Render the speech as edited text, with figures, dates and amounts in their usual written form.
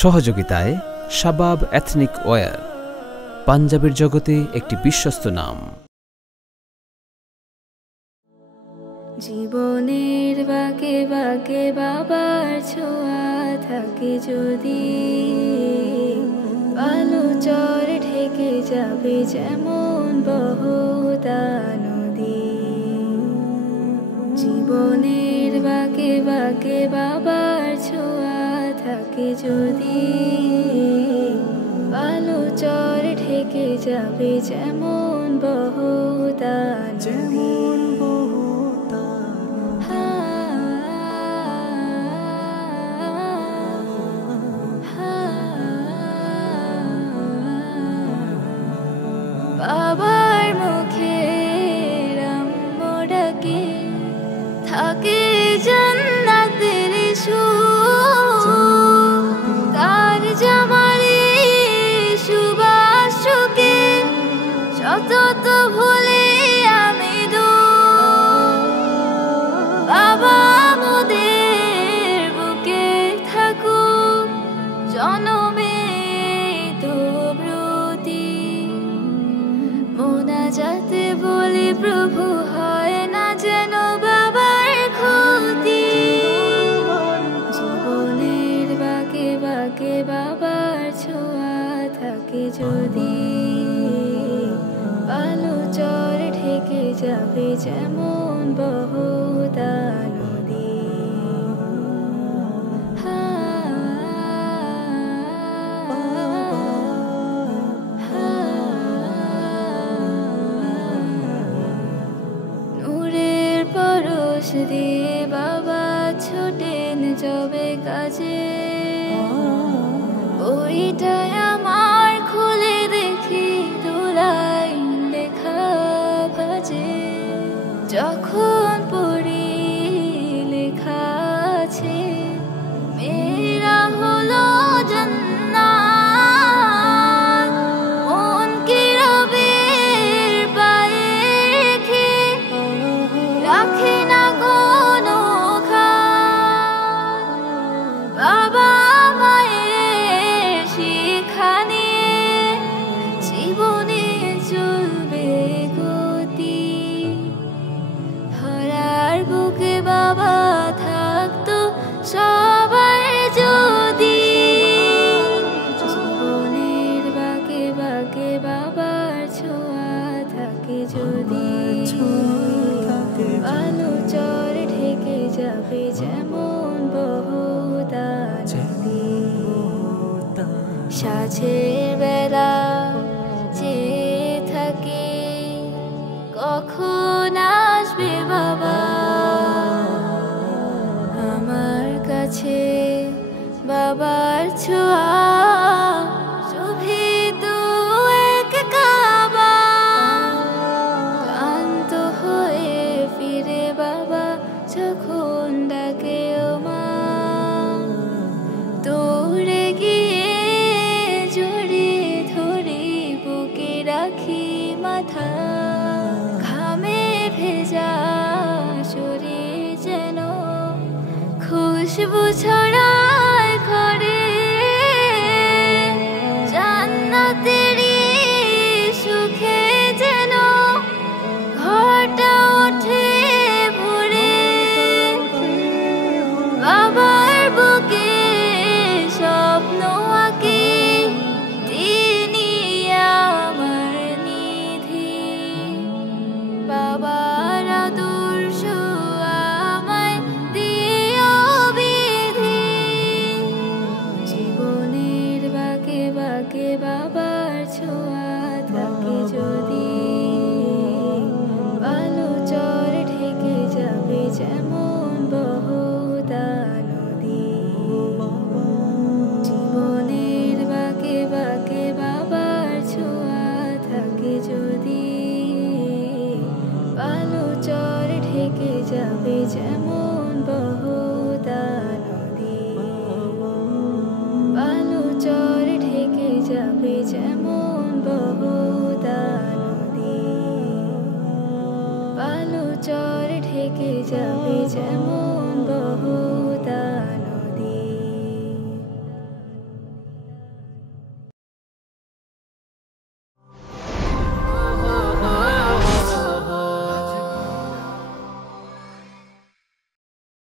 সহযোগিতায় শাবাব ethnic wire, পাঞ্জাবের জগতে একটি বিশ্বস্ত নাম। জীবনের বাঁকে বাঁকে বাবার ছোঁয়া থাকে যদি, আলো চর ঢেকে যাবে যেমন বহুতা নদী। জীবনের বাঁকে বাঁকে বাবার ছোঁয়া থাকে যদি, আলো চর ঢেকে যাবে যেমন বহুতা নদী। বাবার মুখে আম্মু ডাকে থাকে জান্নাতের সুখ, তার জামালে সুবাস সুখে শত ভুলে আমি বাবা মোদের বুকে থাকুক জনমে তো মোনাজাতে বলি প্রভু হয় না যেন বাবার ক্ষতি। জীবনের বাঁকে বাঁকে বাবার ছোঁয়া থাকে যদি, আলো চর ঢেকে যাবে যেমন বহুতা নদী। দিয়ে বাবা ছোটেন যাবে কাজে, বইটায় আমার খুলে দেখি দুলাই লেখা ভাজে। যখন পড়ি লেখা আছে মেয়েরা হলো জান্নাত, মনকে রবের পায়ে রেখে রাখে না বাবা মায়ের শিক্ষা নিয়ে জীবনে চলবে গতি। ধরার বুকে বাবা থাকতো সবার যদি, জীবনের বাঁকে বাঁকে বাবার ছোঁয়া থাকে যদি, আলো চর ঢেকে যাবে যেমন বহুতা নদী। সাঁঝের বেলা চেয়ে থাকি কখন আসবে বাবা আমার কাছে। বাবার ছোঁয়া শোভিত এক কাবা, ক্লান্ত হয়ে ফিরে বাবা যখন ডাকে ও মা, দৌড়ে গিয়ে জড়িয়ে ধরি বুকে রাখি মাথা। ঘামে ভেজা শরীর যেন খুশবু ছড়ায় ঘরে, জান্নাতেরই সুখে যেন ঘরটা ওঠে ভরে। বাবার বুকে স্বপ্ন আঁকি তিনি আমার নিধি, বাবার আদর্শ আমায় দিও বিধি। জীবনের বাঁকে বাঁকে বাবার ছোঁয়া থাকে যদি, আলো চর ঢেকে যাবে যেমন বহুতা নদী। জীবনের বাঁকে বাঁকে বাবার ছোঁয়া থাকে যদি, আলো চর ঢেকে যাবে যেমন বহুতা নদী। আলো চর ঢেকে যাবে যেমন বহুতা নদী। আলো চর ঢেকে যাবে যেমন বহু